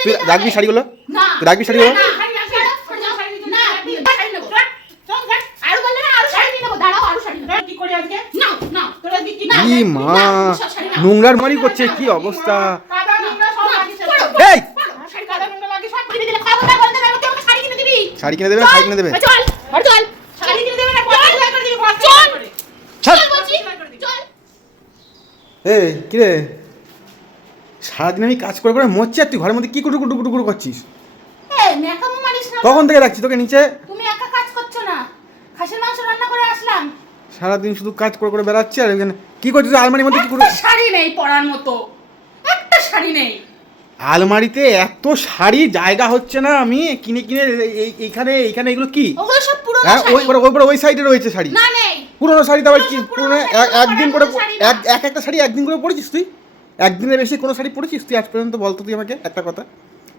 তুই রাখবি। শাড়িগুলো তুই রাখবি শাড়িগুলো। কি মা। নোংরার মারি করছে কি অবস্থা। এই! শাড়ি কিনে দিবি। শাড়ি কিনে দেবে। এই কিরে সারাদিন আমি কাজ করে করে মরছি আর তুই ঘরের মধ্যে কি কুটু কুটু কুটু কুটু করছিস। কখন থেকে রাখছি তোকে নিচে? তুমি একা কাজ করছ না। খাসির মাংস রান্না করে আসলাম। সারাদিন শুধু কাজ করে করে বেড়াচ্ছি আর এখানে কি করছিস? আলমারির মধ্যে কি করে শাড়ি নেই পরার মতো। একটা শাড়ি নেই। আলমারিতে এত শাড়ি জায়গা হচ্ছে না আমি কিনে কিনে এই- এইখানে এইখানে এগুলো কি? ওগুলো সব পুরনো হ্যাঁ ওই ওই ওই- সাইডে রয়েছে শাড়ি। না নেই। পুরোনো শাড়ি তো আবার কি? পুরোনো পুরোনো এক- একদিন করে এক একটা শাড়ি একদিন করে পরেছিস তুই? একদিনের বেশি কোনো শাড়ি পরেছিস? তুই আজ পর্যন্ত বলতো তুই আমাকে একটা কথা।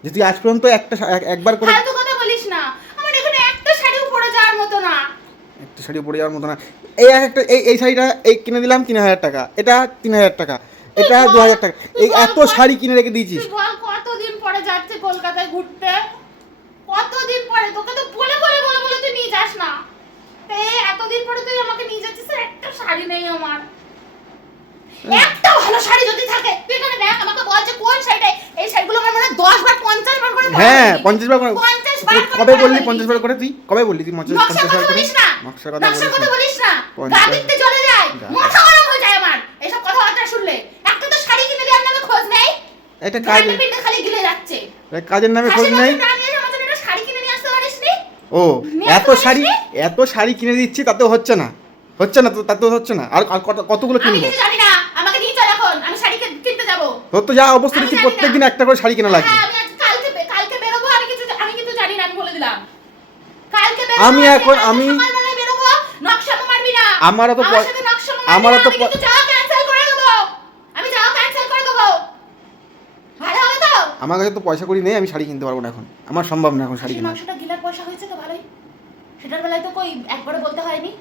যে তুই আজ পর্যন্ত একটা একবার করে ফালতু কথা বলিস না। আমার এখানে একটা শাড়িও পরে যাওয়ার মতো না। একটা শাড়ি পরে যাওয়ার মতো না। এই এক একটা এই এই শাড়িটা এই কিনে দিলাম তিন হাজার টাকা। এটা তিন হাজার টাকা। এটা দু হাজার টাকা। এই এত শাড়ি কিনে রেখে দিয়েছিস। তুই বল কতদিন পরে যাচ্ছে কলকাতায় ঘুরতে? কতদিন পরে? তোকে তো বলে বলে বলে বলে তুই নিয়ে যাস না। তে এতদিন পরে তুই আমাকে নিয়ে যাচ্ছিস একটা শাড়ি নেই আমার। একটা ভালো শাড়ি যদি থাকে তুই এখানে দেখ আমাকে বল যে কোন শাড়িটা এই শাড়িগুলো আমার মনে হয় দশ বার পঞ্চাশ বার করে হ্যাঁ হয়নি। পঞ্চাশ বার করে বার কবে বললি হয়নি। পঞ্চাশ বার করে? তুই কবে বললি তুই পঞ্চাশ নকশার পঞ্চাশ কথা করে? বলিস না। নকশার কথা বলিস না। বলিস পঞ্চাশ- গা দিকতে চলে যায় মাথা গরম হয়ে যায় আমার। এসব কথাবার্তা শুনলে। একটা তো শাড়ি কিনে দেওয়ার নামে খোঁজ নেই। এটা কাজ খালি গিলে যাচ্ছে। কাজের নামে খোঁজ নেই। না ও এত শাড়ি এত শাড়ি কিনে দিচ্ছি তাতেও হচ্ছে না। হচ্ছে না তো তাতেও হচ্ছে না। আর আর কত- কতগুলো কিনবো? জানি না আমাকে নিয়ে চল এখন আমি শাড়ি কিন- কিনতে যাব তোর তো যা অবস্থা দেখছি প্রত্যেক দিন একটা করে শাড়ি কেনা লাগে হ্যাঁ আমি আজ কালকে বে- কালকে বেরোবো আমি এখন- আমি- আমারও তো আমারও তো আমার কাছে তো পয়সা করি নেই আমি শাড়ি কিনতে পারব না এখন। আমার সম্ভব না এখন শাড়ি কেনা মাংসটা গিলার পয়সা হয়েছে তো ভালোই। সেটার বেলায় তো কই একবারে বলতে হয়নি।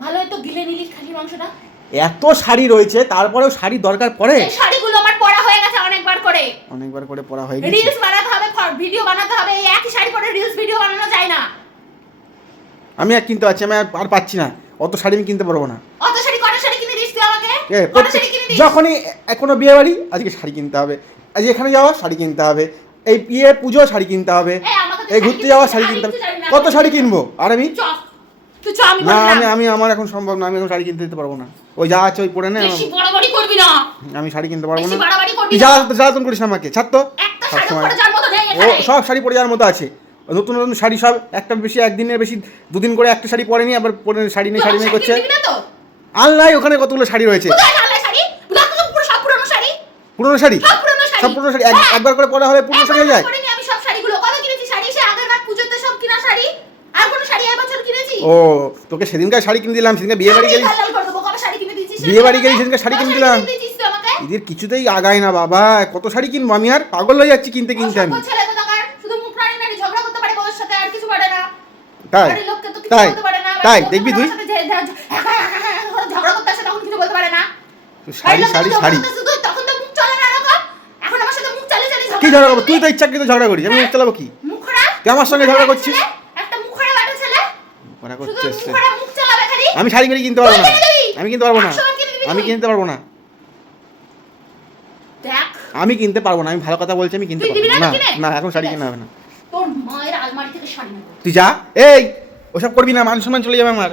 ভালোই তো গিলে নিলি খাসির মাংসটা। এত শাড়ি রয়েছে তারপরেও শাড়ির দরকার পড়ে? এই শাড়িগুলো আমার পরা হয়ে গেছে অনেকবার করে। অনেকবার করে পরা হয়ে গেছে। রিলস বানাতে হবে ভিডিও বানাতে হবে এই একই শাড়ি পরে রিলস ভিডিও বানানো যায় না। আমি আর কিনতে পারছি আমি আর- আর পাচ্ছি না। অত শাড়ি আমি কিনতে পারব না। অত শাড়ি কটা শাড়ি কিনে দিস তুই আমাকে? এ, কটা শাড়ি কিনে দিস যখনই এখনও বিয়ে বাড়ি আজকে শাড়ি কিনতে হবে। আজ এখানে যাওয়া শাড়ি কিনতে হবে। এই বিয়ে পুজো শাড়ি কিনতে হবে। এই, আমাকে তো এই শাড়ি ঘুরতে কিনতে যাওয়া হবে, শাড়ি কিনতে হবে। কিছু জানি না, কত শাড়ি কিনবো? আর আমি? তুই চ আমি না বললাম। আমি আমি আমার এখন সম্ভব না আমি এখন শাড়ি কিনতে দিতে পারব না। ওই যা আছে ওই পরে নে। বেশি বাড়াবাড়ি করবি না। আমি শাড়ি কিনতে পারব বেশি না। বাড়াবাড়ি করবি যা জ্বালাতন করিস না আমাকে ছাড় তো। একটা সব শাড়ি সময়। পরে যার মতো নেই ও সব শাড়ি পরে যাওয়ার মতো আছে। নতুন নতুন শাড়ি সব একটা বেশি একদিনের বেশি দুদিন করে একটা শাড়ি পরেনি আবার পরে শাড়ি নেই শাড়ি নেই করছে। আল্লাহ ওখানে কতগুলো শাড়ি রয়েছে? পুরনো শাড়ি। সব পুরনো শাড়ি। হ্যাঁ। একবার করে পরা হলে পুরনো শাড়ি হয়ে যায়। আমি সব শাড়িগুলো। কবে কিনেছি শাড়ি? সে আগেরবার পুজোতে সব কিনা শাড়ি। আর কোনো শাড়ি এই বছর কিনেছি ও তোকে সেদিনকার শাড়ি কিনে দিলাম সেদিনকে বিয়ে বাড়ি গেলি। বিয়ে বাড়ি গেলি সেদিনকে শাড়ি কিনে দিলাম। এদের কিছুতেই আগায় না বাবা। কত শাড়ি কিনবো আমি আর? পাগল হয়ে যাচ্ছি কিনতে কিনতে আমি। তাই তাই তাই দেখবি তুই? হ্যাঁ, হ্যাঁ, হ্যাঁ, হ্যাঁ, হ্যাঁ। শাড়ি শাড়ি শাড়ি। ঝগড়া কি করব তুই তো ইচ্ছাকৃত ঝগড়া করিস আমি মুখ চালাবো কি? তুই আমার সঙ্গে ঝগড়া করছিস? ছেলে, একটা মুখরা বাটা ছেলে, চালাবে খালি। আমি শাড়ি কিনে কিনতে পারব না। আমি কিনতে পারব না। আমি কিনতে পারব না। আমি কিনতে পারব না। আমি ভালো কথা বলছি আমি কিনতে পারব না না। এখন শাড়ি কিনে। হবে না। তোর মায়ের আলমারি থেকে শাড়ি নেব। তুই যা। এই ওসব করবি না মান সম্মান চলে যাবে আমার।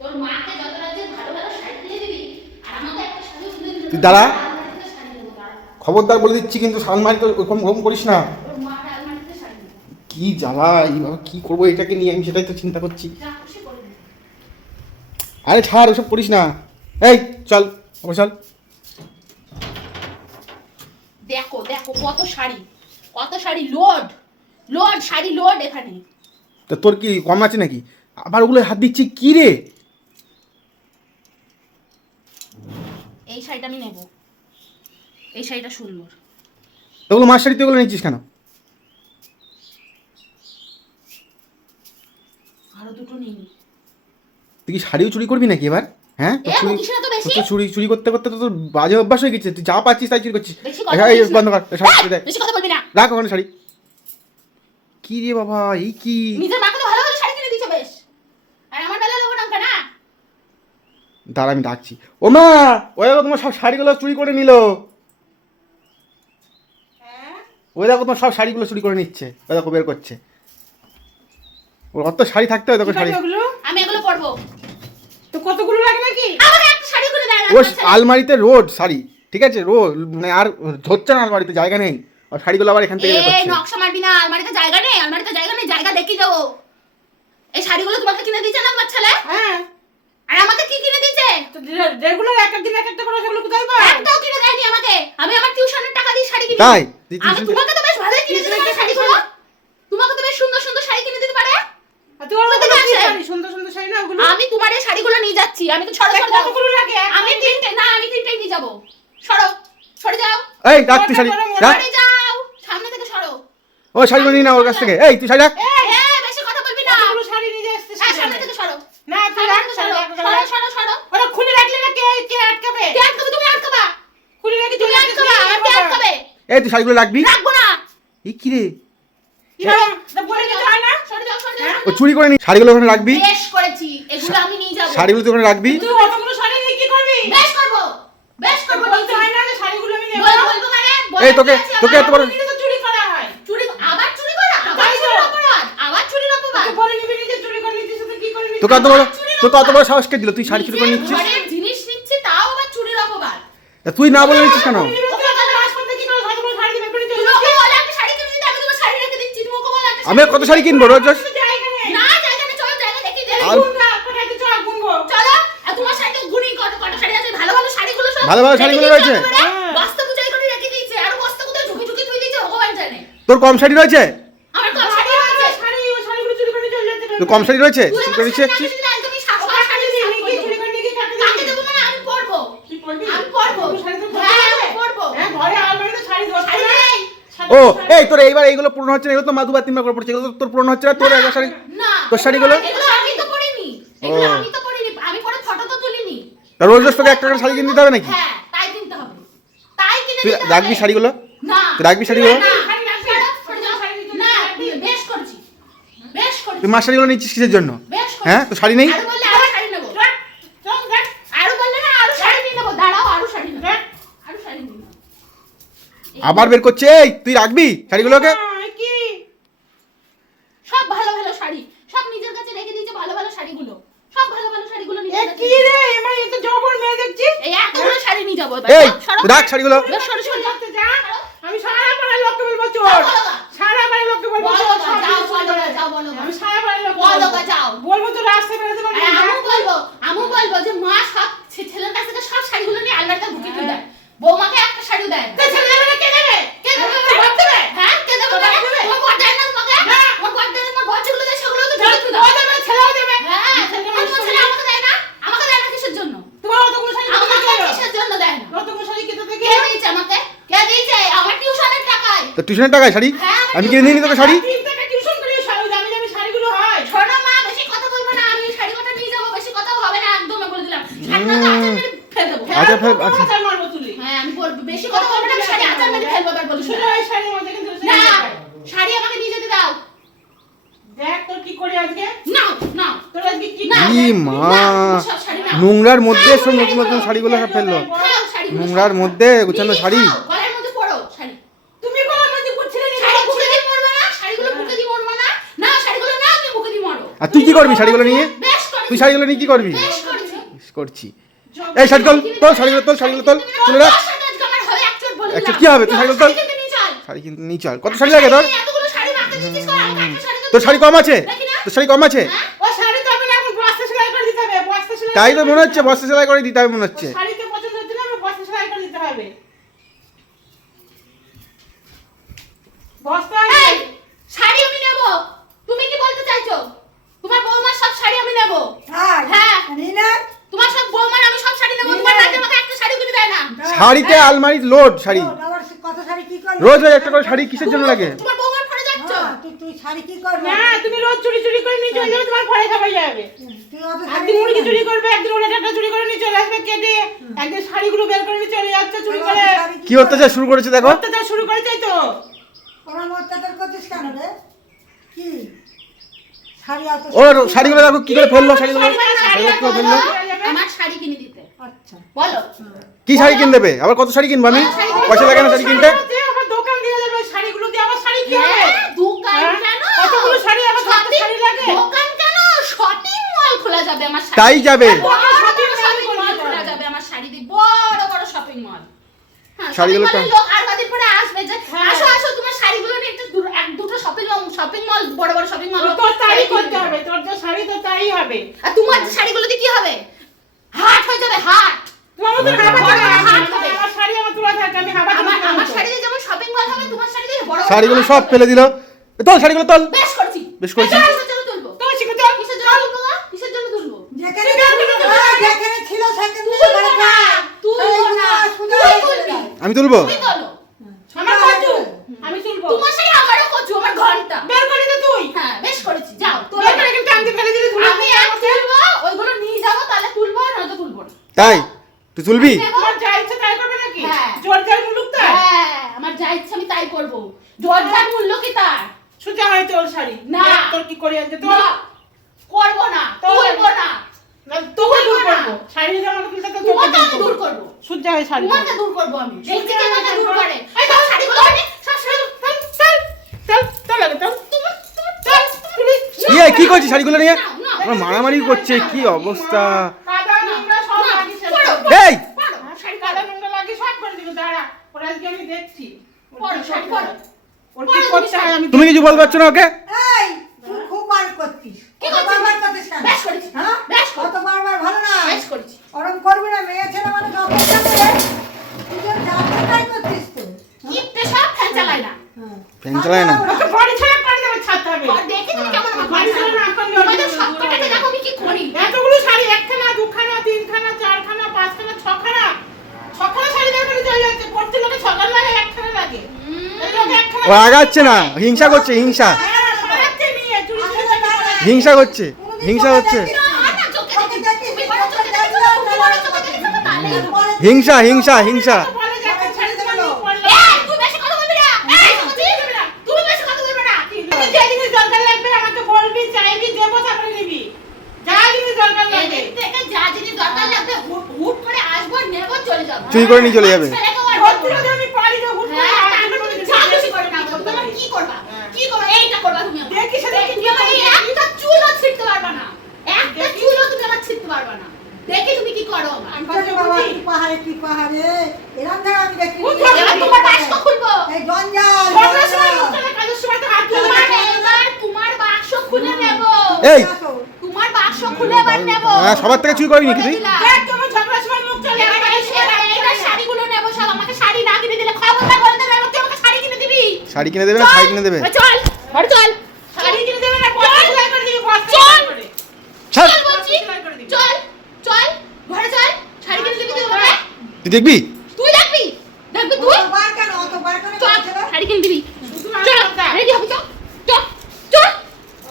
তোর মাকে যত রাজ্যে ভালো ভালো শাড়ি কিনে দিবি, আর আমাকে একটা শাড়িও কিনে দিবি না। তুই দাঁড়া। খবরদার বলে দিচ্ছি কিন্তু সালমারি তো ওরকম ওরকম করিস না তোর মার আলমারি থেকে শাড়ি নেব। কি জ্বালা এইভাবে কি করব এটাকে নিয়ে আমি সেটাই তো চিন্তা করছি। আরে ছাড় ওসব করিস না। এই চল ওপরে চল। দেখো দেখো কত শাড়ি কত sari load load sari load এখানে। তা তোর কি কম আছে নাকি? আবার ওগুলো হাত দিচ্ছি কি রে? এই শাড়িটা আমি নেব। এই শাড়িটা সুন্দর। তো ওগুলো মাস শাড়ি তুই ওগুলো নিচ্ছিস কেন আরও দুটো নিই তুই কি শাড়িও চুরি করবি নাকি এবার? হ্যাঁ? চুরি তো চুরি চুরি করতে করতে তো তোর বাজে অভ্যাস হয়ে গেছে। তুই যা পাচ্ছিস তাই চুরি করছিস। বন্ধ কর। শাড়ি দে বেশি কথা বলবি না। রাখ ওখানে শাড়ি। কি রে বাবা এই কি? নিজের মাকে তো ভালো ভালো শাড়ি কিনে দিছো বেশ। আর আমার বেলা লোক টাকা না? দাঁড়া আমি ডাকছি। ও মা ওই দেখো তোমার সব শাড়িগুলো চুরি করে নিল। হ্যাঁ? ওই দেখো তোমার সব শাড়িগুলো চুরি করে নিচ্ছে। ওই দেখো বের করছে। ওর অত শাড়ি থাকতে হয় দেখো শাড়ি আমি এগুলো পরবো। কতগুলো লাগে নাকি? আমাকে একটা শাড়ি করে দেয় না ও আলমারিতে রোড শাড়ি ঠিক আছে? রোড মানে আর ধরছে না আলমারিতে জায়গা নেই। আর শাড়িগুলো আবার এখান থেকে এই নকশা মারবি না আলমারিতে জায়গা নেই আলমারিতে জায়গা নেই জায়গা দেখি যাব এই শাড়িগুলো তোমাকে কিনে দিয়েছে না আমার ছেলে? হ্যাঁ। আর আমাকে কি কিনে দিয়েছে? রেগুলার এক এক দিন এক একটা করে সেগুলো কোথায় পায়? একটাও কিনে দেয়নি আমাকে। আমি আমার টিউশনের টাকা দিয়ে শাড়ি কিনি তাই? আমি তোমাকে তো বেশ ভালোই কিনে দিতে পারে শাড়িগুলো তোমাকে তো বেশ সুন্দর সুন্দর শাড়ি কিনে দিতে পারে? আমি তোমার এই শাড়িগুলো নিয়ে যাচ্ছি। আমি তো ছড়ো যাও। লাগে আমি তিনটে না আমি তিনটেই নিয়ে যাব। সরো সরে যাও। এই রাখ তুই শাড়ি রাখ। যাও। সামনে থেকে সরো। ও শাড়িগুলো নিয়ে না ওর কাছ থেকে। এই তুই শাড়ি রাখ। এই বেশি কথা বলবি না। কতগুলো শাড়ি নিয়ে আসছিস হ্যাঁ সামনে থেকে সরো। না তুই শাড়ি সরো। রাখ, সরো সরো সরো। ওরা খুলে রাখলে না কে কে আটকাবে? কে আটকাবে? তুমি আটকাবা। খুলে রাখি তুমি আটকাবা আর কে আটকাবে? এই তুই শাড়িগুলো রাখবি? রাখব না। এই কি রে? ও চুরি করে নি শাড়িগুলো ওখানে রাখবি? বেশ করেছি এগুলো আমি নিয়ে যাব। শাড়িগুলো তুই ওখানে রাখবি? তুই অতগুলো শাড়ি নিয়ে কি করবি? বেশ করব বেশ করব বলতে হয় না যে শাড়িগুলো আমি নেব। বলব বলব মানে এই তোকে- তোকে? এত বড়- নিলে তো চুরি করা হয়। চুরি আবার চুরি করা? আবার তাই তো। অপরাধ আবার চুরির অপরাধ। তুই বলে নিবি নিজে চুরি করে নিচ্ছিস তো কি করবি তোকে এত বড় তোকে অত বড় সাহস কে দিল? তুই শাড়ি চুরি করে নিচ্ছিস? জিনিস নিচ্ছি তাও আবার চুরির অপবাদ তা তুই না বলে নিচ্ছিস কেন? গুনি কত কত শাড়ি কিনবো রোজ রোজ? ভালো ভালো শাড়িগুলো রয়েছে? হ্যাঁ। বস্তা গুছাই করে রেখে দিয়েছে। আর বস্তা কোথায়? ঝুঁকি ঝুঁকি তুই দিয়েছে ভগবান জানে। তোর কম শাড়ি রয়েছে? আমার কম শাড়ি রয়েছে। শাড়ি ওই শাড়িগুলো চুরি করে চলে যেতে তোর কম শাড়ি রয়েছে তুই চুরি আমার করে নিচ্ছিস শাড়ি একছিস না দিলে তুমি সাতশো ওরা শাড়ি শাড়ি সাত নিয়ে করে গিয়ে চুরি দেবো। করে নিয়ে গিয়ে কাকে কাকে দিবি? দেবো মানে আমি পরবো তুই পরবি? আমি পরবো। তুই শাড়ি তো পরবি হ্যাঁ, না? আমি পরবো। হ্যাঁ, ঘরে আলমারিতে শাড়ি ধরছে শাড়ি না? নেই। ও এই তোর এইবার এইগুলো পূরণ হচ্ছে না এগুলো তো মা দুবার তিনবার করে পড়ছে এগুলো তো তোর পূরণ হচ্ছে না তোর একবার শাড়ি তোর শাড়িগুলো? ও। তো রোজ রোজ তোকে একটা করে শাড়ি কিনে দিতে হবে নাকি? হ্যাঁ তাই কিনতে রাখবি শাড়িগুলো? তুই রাখবি শাড়িগুলো? তুই মার শাড়িগুলো নিচ্ছিস কিসের জন্য? হ্যাঁ তো শাড়ি নেই আরও বললে আরও শাড়ি নেব রাখ, চল, রাখ। আরও বললে না আরও শাড়ি নিয়ে নেব দাঁড়াও আরও শাড়ি নেব রাখ। আরও শাড়ি নিয়ে নেব আবার বের করছে এই তুই রাখবি শাড়িগুলোকে কি? সব ভালো ভালো শাড়ি সব নিজের কাছে রেখে দিয়েছে ভালো ভালো শাড়িগুলো সব ভালো ভালো শাড়িগুলো এ কাছে কি রে? এবার এ জবর মেয়ে দেখছি। এই এতগুলো শাড়ি নিয়ে যাব এবার এই সরো। রাখ শাড়িগুলো বেশ, সরো, সরো, যা। আমি সারা পাড়ার লোককে বলব চোর। যাও, বলো গা। সারা পাড়ার লোককে বলব চোর, যাও, বলো যাও, বলো আমি সারা পাড়ার লোককে বলব। যাও। বলব তো রাস্তায় বেরোতে পারবি আর বলব আমু বলব যে মা সব ছেলের কাছ থেকে সব শাড়িগুলো নিয়ে আলমারিতে ঢুকে দিয়ে দেয় বৌমাকে একটা শাড়ি দেয়। তা ছেলে দেবে না, কে দেবে? কে দেবে কে আমার? দেবে? হ্যাঁ কে দেবে তোর মানে? বাপ দেবে? তোমার বর দেয় না তোমাকে না। তোমার বর দেয় না, তোমার বর যেগুলো দেয় সেগুলো তো ও ঢুকে দিয়ে দাও দেবে, ছেলেও দেবে। হ্যাঁ ছেলে আর মানুষ তোমার করে। ছেলে আমাকে দেয় না আমাকে দেয় না কিসের জন্য তোমার অতগুলো শাড়ি কোথা আমাকে থেকে এলো? কিসের জন্য দেয় না অতগুলো শাড়ি কোথা থেকে কে এলো? দিয়েছে আমাকে কে দিয়েছে আমার টিউশনের টাকায় তো টিউশনের টাকায় শাড়ি হ্যাঁ, আমি কিনে দিইনি তোকে শাড়ি তিন টাকা টিউশন করিয়ে শাড়ি দামি দামি শাড়িগুলো হয়। শোনো মা বেশি কথা বলবে না আমি শাড়ি কটা নিয়ে যাব বেশি কথা হবে না একদম আমি টিউশনের টাকায় শাড়ি? তো আচ্ছা, আচ্ছা। হ্যাঁ আমি বলব বেশি কথা বলবে না শাড়ি আচার মেরে ফেলব এবার বলি শুধু ওই শাড়ির মধ্যে কিন্তু না শাড়ি। আমাকে নিয়ে যেতে দাও। কি করি আজকে? নাও নাও। তোর আজকে কি না, করি? ই না, মা সব শাড়ি নাও। নোংরার মধ্যে খাও, সব নতুন নতুন শাড়িগুলো। শাড়িগুলো সব ফেলল। নোংরার মধ্যে গোছানো শাড়ি খাও, গলার মধ্যে পরো শাড়ি তুমি গলার মধ্যে পড়ছিলে নি? শাড়ি বুকে দিয়ে মরবে না শাড়িগুলো বুকে দিয়ে মরবে না না শাড়িগুলো নাও তুমি বুকে দিয়ে মরো আর তুই কি করবি শাড়িগুলো নিয়ে? তুই শাড়িগুলো নিয়ে কি করবি? করেছি। এই শাড়ি তোল তোল শাড়িগুলো তোল শাড়িগুলো তোল তুলে রাখ। একচোট দিলাম। কি হবে? তুই শাড়িগুলো তোল। শাড়ি কিনতে নিয়ে চল। শাড়ি কিনতে নিয়ে চল। কত শাড়ি লাগে তোর? একটা তোর শাড়ি কম আছে? না? তোর শাড়ি কম আছে? হ্যাঁ? তো আমি না এখন সেলাই করে দিতে হবে। বস্তা সেলাই তাই তো মনে হচ্ছে বস্তা সেলাই করে দিতে হবে মনে হচ্ছে। শাড়ি তো পছন্দ হচ্ছে না আমার বস্তা সেলাই করে দিতে হবে বস্তা এই, শাড়ি আমি নেব তুমি কি বলতে চাইছো তোমার বৌমার সব শাড়ি আমি নেব তাই? হ্যাঁ রিনা? তোমার সব বৌমার আমি সব শাড়ি নেব। তোমার নাকে আমাকে একটা শাড়ি কিনে দেয় না। শাড়িতে আলমারি লোড শাড়ি। ও, আবার সে কত শাড়ি কি করবে? রোজ রোজ একটা করে শাড়ি কিসের জন্য লাগে? তোমার বৌমার পরে যাচ্ছ? হ্যাঁ, তুই তুই শাড়ি কি করবে? না তুমি রোজ চুরি চুরি করে নিয়ে চলে যাবে তোমার ঘরে খাবার যাবে। একদিন মুরগি চুরি করবে একদিন চুরি করে নিয়ে চলে আসবে কেটে। একদিন শাড়িগুলো বের করে নিয়ে চলে যাচ্ছে চুরি করে। কি অত্যাচার শুরু করেছে দেখো? অত্যাচার শুরু করেছে তো। ওরা অত্যাচার করছিস কেন রে? কি? ওর শাড়িগুলো দেখো কি করে ফেলল শাড়িগুলো? শাড়ি শাড়িগুলো ফেলল। আমার শাড়ি কিনে দিতে। আচ্ছা। বলো। কি শাড়ি কিনে দেবে আবার কত শাড়ি কিনবো আমি? পয়সা লাগে না শাড়ি কিনতে? যে আবার দোকান দিয়ে যাবে শাড়িগুলো শাড়ি কি হবে? দোকান? কেন? কতগুলো শাড়ি আবার তোমার Shopping- শাড়ি লাগে? দোকান কেন? শপিং মল খোলা যাবে আমার শাড়ি। তাই যাবে। বড় বড় বড় শপিং মল তোর তাই করতে হবে তোর যে শাড়ি তো তাই হবে। আর তোমার যে শাড়িগুলো দিয়ে কি হবে? হাট হয়ে যাবে হাট। তোমার মতো আমার হাবা বড় চলে হাত আসবে। হবে। আমার শাড়ি আমার তোলা থাকে আমি হাবা আমার আমার শাড়ি দিয়ে যেমন শপিং মল হবে তোমার শাড়ি বড় বড় শাড়িগুলো সব। ফেলে দিল। তোল শাড়িগুলো তোল। বেশ করছি। বেশ করেছি। আমি তুলবো? আমার কচু। আমি তুলবো। তোমার শাড়ি আমারও কচু আমার ঘণ্টা বের করে দে তুই হ্যাঁ বেশ করেছি যাও তোলো বের করে কিন্তু টানতে ফেলে দিলি ধুলো আমি এক তুলবো ওইগুলো নিয়ে যাব তাহলে তুলবো আর নয়তো তুলবো না তাই? তুই তুলবি? তোমার যা ইচ্ছে তাই করবে নাকি? হ্যাঁ। জোর জার মুলুক তাই হ্যাঁ আমার যা ইচ্ছা আমি তাই করব। জর্জার তার? সুজা হয় তোর শাড়ি। না। তোর কি করে তোর করব না তোর- তুলবো না। তোকে দূর তুলবো শাড়ি যদি আমাকে তুলতে তো তোকে দূর আমি দূর করব। করব। সুজা হয় শাড়ি তোমাকে দূর করব আমি। দেখছি কে দূর করে। এই এই দাও শাড়িগুলো আনে সব শাড়ি চল চল চল চল আগে চল। তোমার তোমার চল তুলি ইয়ে কি করছিস শাড়িগুলো নিয়ে? মারামারি করছে কি অবস্থা কাদা নোংরা সব না, লাগিয়ে শেষ পড়ো, করব। পড়ো, এই! হ্যাঁ। হয়। তুমি হয় কিছু বলতে পারছ না ওকে? এই তুই খুব বার করছিস কি কত করছিস? বারবার করছিস কেন বেশ করেছি, হ্যাঁ বেশ কত করেছি। বারবার ভালো না বেশ করেছি ওরম করবি না মেয়ে ছেলে মানে অপেক্ষা করে তুই যে যাত্রাটাই করছিস তো কিপটে সব ফ্যান চালায় না হ্যাঁ। ফ্যান চালায় না? ওকে বাড়ি ছাড়া করে দেবে ছাড়তে হবে আর দেখে তুমি কেমন আমাকে বাড়ি ছেড়ে না করলে ওর তোমাদের কি সব করব? কটাকে দেখো আমি কি করি এতগুলো শাড়ি একখানা দুখানা তিনখানা চারখানা পাঁচখানা ছখানা ছখানা শাড়ি বের করে চলে যাচ্ছে পড়তে লোকে ছখানা লাগে একখানা লাগে এই লোকে একখানা ও আগাচ্ছে না হিংসা করছে হিংসা। নিয়ে চুরি করে চলে। হিংসা করছে হিংসা। হচ্ছে হিংসা না, চোখে দেখে- তুমি বড় চোখে দেখেছ তো, তুমি বড় চোখে দেখেছ তো, তাহলে। হিংসা হিংসা হিংসা বলে যাচ্ছে শাড়ি তোমার নিয়ে পড়ল। এই, তুই বেশি কথা বলবি না। এই, শুনছিস? তুমি বেশি কথা বলবে না। তুই যে জিনিস দরকার লাগবে আমাকে বলবি চাইবি দেবো তারপরে নিবি যা জিনিস দরকার লাগবে এদিক থেকে যা জিনিস দরকার লাগবে, হুট হুট করে আসব, নেব, চলে যাব। চুরি করে নিয়ে চলে যাবে ছেলেকে আর ভর্তি বলব না। হলে আমি পারি না হুট করে হ্যাঁ, হাত তারপর ধরে তুমি দিতে যা হবে। খুশি করে নাও, তুমি আমার কি করবা? কি করবা? এইটা করবা তুমি আমার। দেখি সেটা কি তুমি আমার এই একটা চুলও ছিঁড়তে পারবা না। একটা চুলও তুমি আমার ছিঁড়তে পারবা না। দেখি তুমি কি করো আমার। আমি আরে কত বাবা বুঝি? কি পাহাড়ে কি পাহাড়ে এরম জায়গা আমি দেখি কোথায়? এবার তোমার বাক্স খুলবো। এই জঞ্জাল ঝগড়ার সময় জঞ্জাল। মুখ করে কাজের সময় তো হাত ধরে তোমার রাখে। এবার তোমার বাক্স খুলে নেব। এই আসো। তোমার বাক্স খুলে এবার নেব। হ্যাঁ, সবার থেকে চুরি করিনি কি তুই? শাড়ি কিনে দেবে, এবার তুই আমাকে শাড়ি কিনে দিবি। শাড়ি কিনে দেবে না শাড়ি কিনে দেবে চল, চল। শাড়ি কিনে দেবে না বস্তা সেলাই করে দিবি বস্তা চল। সেলাই করে। ছাড় চল চল, চল, ঘরে চল। শাড়ি কিনে দিবি তুই দেখবি